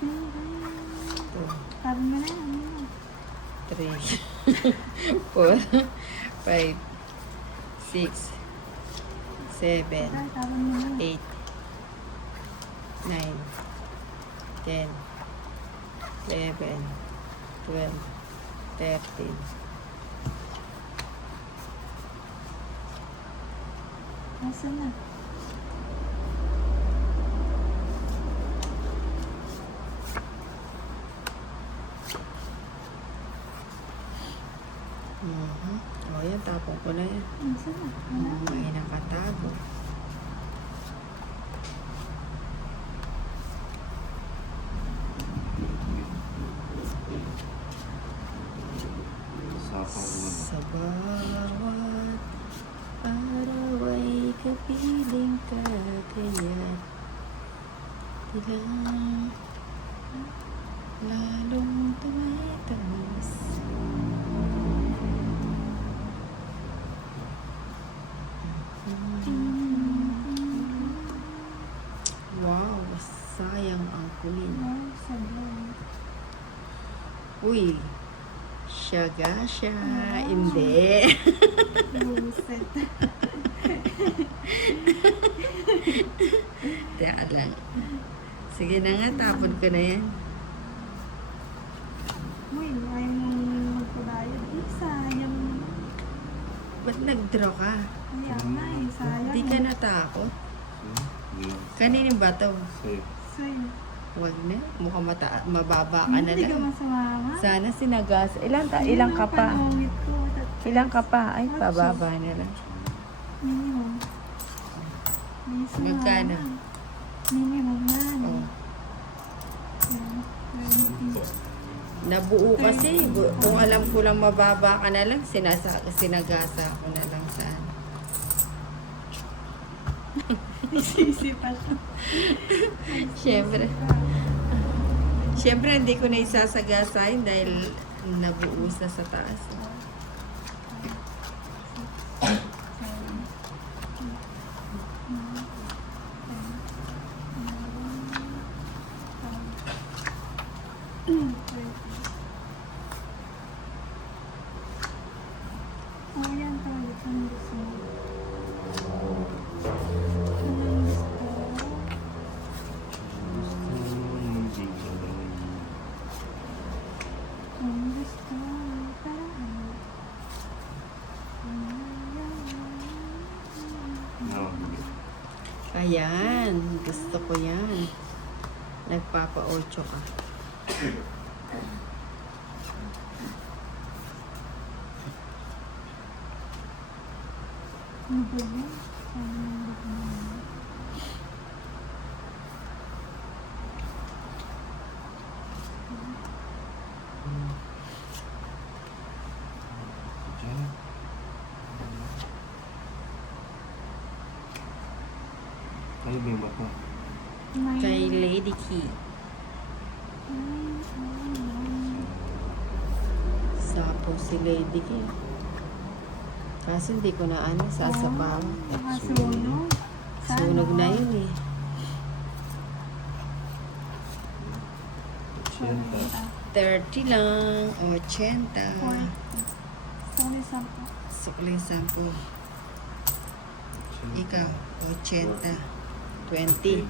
2, Sabi mo na yan. 3, 4, 5, 6, 7, Sabi mo na. 8, 9, 10, 11, 12, 13. Nasaan na? O yan, tapong ko na yan. Nasaan na? Wala. May nakatago. Sa bawat araw ay kapiling ka, kaya't tilang lalong tumataas. Wow, sayang ang kulin. Ay, sabi. Uy, siyaga siya. Hindi. Buset. Teka lang. Sige na nga, tapon ko na yan. Uy, ayaw mong magpabayad. Eh, sayang. Ba't nag-draw ka? Kaya nga eh, sayang. Di ka natakot? Kaninin ba to? Sa'yo. Wag na. Mukhang mababa ka na Hindi ka lang. masumama. Sana sinagas. Ilang ka pa? Panungit ko. Ilang ka pa? Ay, pababa na lang. Minimum. Di sumama. Magkano? Minimum na. Oh. Yan. 20. Nabuo kasi. Kung alam ko lang mababa ka na lang, sinagasa ko na lang saan. Isisipa siya. Siyempre, hindi ko na isasagasahin dahil nabuo sa taas. Oh, yan talaga. Ang gusto mo. Ang gusto. Ang gusto. Parang Ayan, gusto ko yan. Nagpapa-8 ka. ano ba yun? Ano ba yun? Kayo ba yung bato? May- Kay Lady Key. Sapo si Lady Key. Kasi hindi ko na sasapawan. Nakasunog. Sunog na yun eh. Siyenta. 30 lang. 80. Sorry, sampo. Sukli 10. Ikaw, 80. 20.